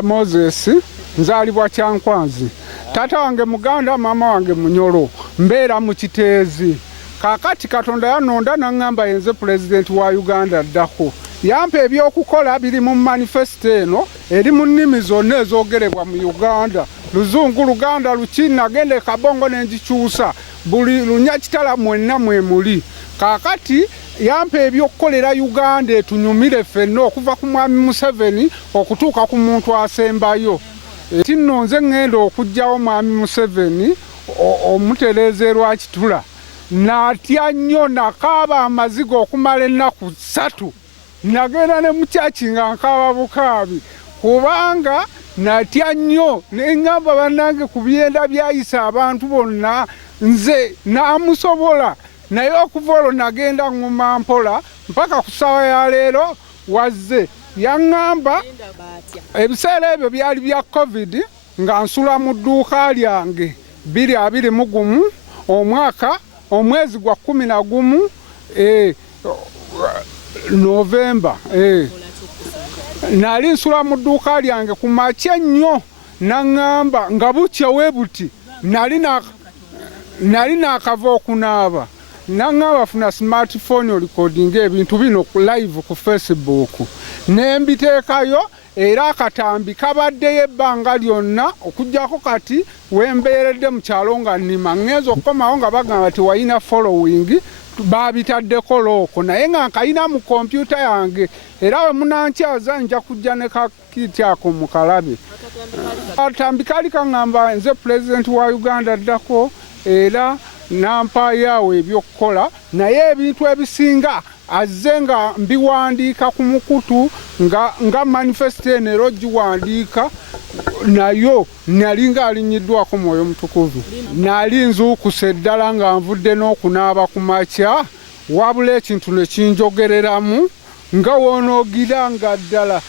Moses nzalibwa Kyankwanzi. Tata wange Muganda, mama wange Munyoro. Mbeera mu Kiteezi. Kakati Katonda yanonda n'angamba yenze president wa Uganda addako. Yampa ebyokukola biri mu manifesto eno eri mu nnimi zonna ezoogerebwa mu Uganda. Luzungu, Luganda, Luchina, gende Kabongo n'enjikyusa. Buli Lunyakitala mwenna mwe muli. Kakati yampa ebyokukolera Uganda etunyumire ffenna okuva ku Mwami Museveni okutuuka ku muntu asembayo. Tinno nze ngenda okuggyawo Mwami Museveni omutereeze Lwakitula. Natya nnyo nakaaba amaziga okumala ennaku 3. Nagenda ne mukyaki nga nkaaba bukaabi kubanga natya nnyo n'engamba bannange ku byenda byayisa abantu bonna nze naamusobola. Naye okuva olwo nagenda nguma mpola mpaka ku ssaawa ya leero wazze yaŋŋamba ebiseera ebyo byali bya COVID nga nsula mu dduuka lyange 2021 omwaka omwezi gwa 11 Novemba. Nali nsula mu dduuka lyange ku makya nnyo naŋŋamba nga bukya webuti nali naakava okunaaba. Nangaba funa smartphone recording ebintu bino live ku Facebook. Nembiteekayo era akatambi kabaddeyo ebbanga lyonna okujjako kati wembeeredde mu kyalo nga nnima ng'enza okukomawo nga bagamba tewalina following baabitaddeko looko naye nga nkayina mu kompyuta yange era we munankyaza nja kujja ne kakiti ako mu kalabe. Akatambi kaali kaŋŋamba nze president wa Uganda addako era nampa yawe ebyokukola naye ebintu ebisinga azze nga mbiwandiika ku mukutu nga manifesto eno giwandiika nayo nali nga alinyiddwako Mwoyo Mutukuvu. Nali nzuukuse eddala nga nvudde n'okunaaba ku makya wabula ekintu ne kinjogereramu nga woonoogira nga ddala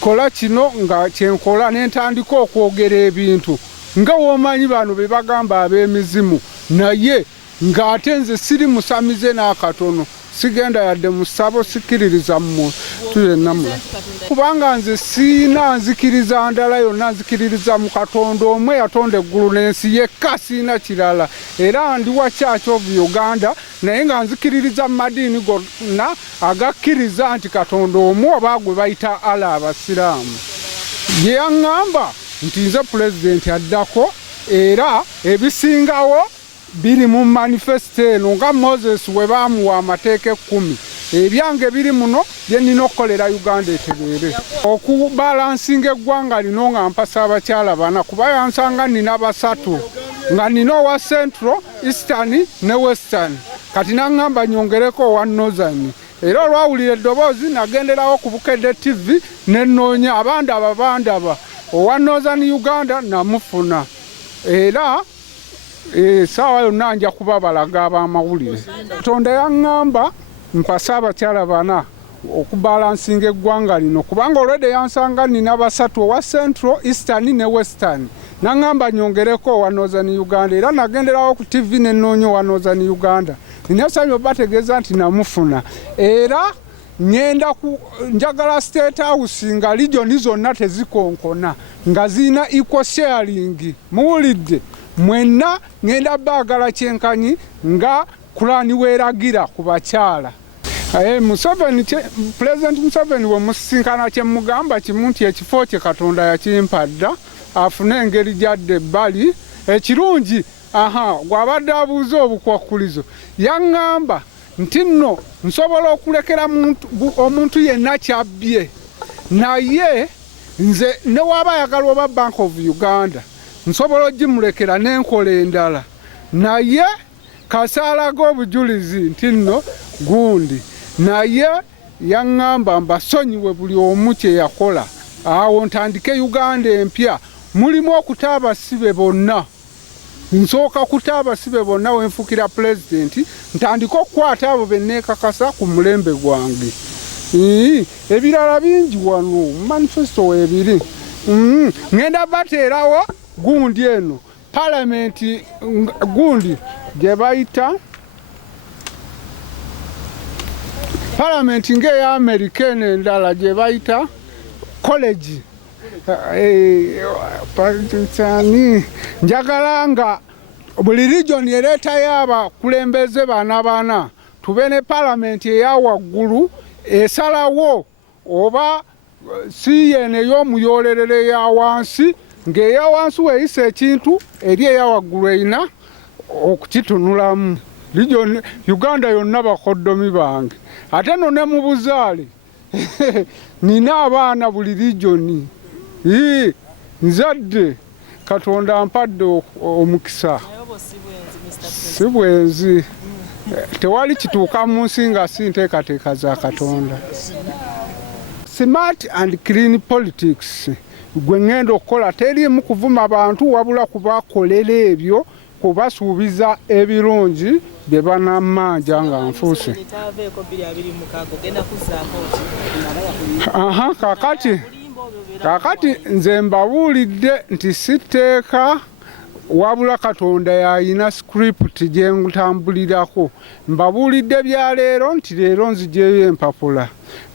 kola kino nga kyenkola ne ntandika okwogera ebintu nga woomanyi bano be bagamba ab'emizimu. Naye ng'ate nze siri musamize n'akatono sigenda yadde mu ssabo sikkiririza mu tuyenamula kubanga nze siina nzikiriza ndala yonna nzikiririza mu Katonda omwe yatonda eggulu n'ensi yekka siina kirala era ndi wa Church of Uganda naye nga nzikiririza mu madiini gonna agakkiriza nti Katonda omu oba gwe bayita Allah abasiraamu. Ye yaŋŋamba nti nze pulezidenti addako era ebisingawo biri mu manifesto eno nga Moses we baamuwa amateeka 10 ebyange biri muno bye nnina okukolera Uganda etereere okubalansinga eggwanga lino nga mpasa abakyala 4 kuba yansanga nnina 3 nga nnina owa Central, Eastern ne Western kati naŋŋamba nyongereko owa Northern era olwawulira eddoboozi nagenderawo ku Bukedde TV nenoonya abandaba owa Northern Uganda namufuna era saawa yonna nja kubabalaga ab'amawulire. Katonda yaŋŋamba mpasa abakyala 4 okubalansinga eggwanga lino kubanga olwedde yansanga nnina 3 owa Central, Eastern ne Western naŋŋamba nyongereko owa Northern Uganda era nagenderawo ku TV nenoonya owa Northern Uganda ninasabye bategeeza nti namufuna era njagala State House nga regioni zonna tezikonkona nga zina equal sharing muwulidde mwenna ngenda baagala kyenkanyi nga Kurani weeragira ku bakyala. President Museveni we musisinkana kye mugamba kimu nti ekifo kye Katonda yakimpadda afune engeri gyadde ebbali ekirungi gw'abadde abuuza obukwakkulizo yaŋŋamba nti nno nsobola okulekera omuntu yenna kyabbye naye nze ne waaba ayagala oba Bank of Uganda nsobola ogimulekera n'enkola endala naye kasaalaga obujulizi nti nno gundi naye yaŋŋamba mbasonyiwe buli omu kye yakola awo ntandike Uganda empya mulimu okuta abasibe bonna nsooka kuta abasibe bonna wenfukira pulezidenti ntandika okukwata abo benneekakasa ku mulembe gwange. Ebirala bingi wano mu manifesto weebiri ngenda bateerawo gundi eno palamenti gundi gye bayita palamenti ng'eya Amerika eno endala gye bayita college njagala nga buli region ereetayo abakulembeze bana tube ne palamenti eya waggulu esalawo oba si yene ey'omuyoolerero eya wansi ng'eya wansi weeyisa ekintu eri eya waggulu erina okukitunulamu. Region Uganda yonna bakoddomi bange ate no ne mu buzaale nina abaana buli regioni nzadde Katonda ampadde omukisa si bwenzi tewali kituuka mu nsi nga si nteekateeka za Katonda. Smart and clean politics gwe ngenda okukola teriimu kuvuma bantu wabula kubakolera ebyo kubasuubiza ebirungi bye banamanja nga nfuuse. Kakati nze mbabuulidde nti sitteeka wabula Katonda yalina script gye ntambulirako. Mbabuulidde bya leero nti leero nzijeeyo empapula.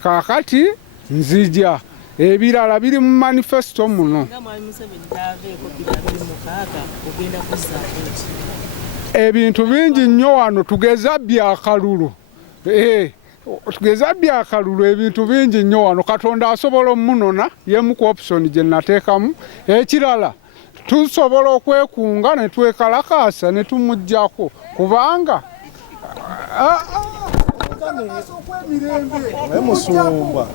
Kakati nzija ebirala biri mu manifesto muno. Ebintu bingi nnyo wano tugeza byakalulu. Tugeza byakalulu ebintu bingi nnyo wano. Katonda asobola omunona yemu ku option gye nateekamu. Ekirala tusobola okwekunga ne twekalakaasa ne tumuggyako kubanga musumba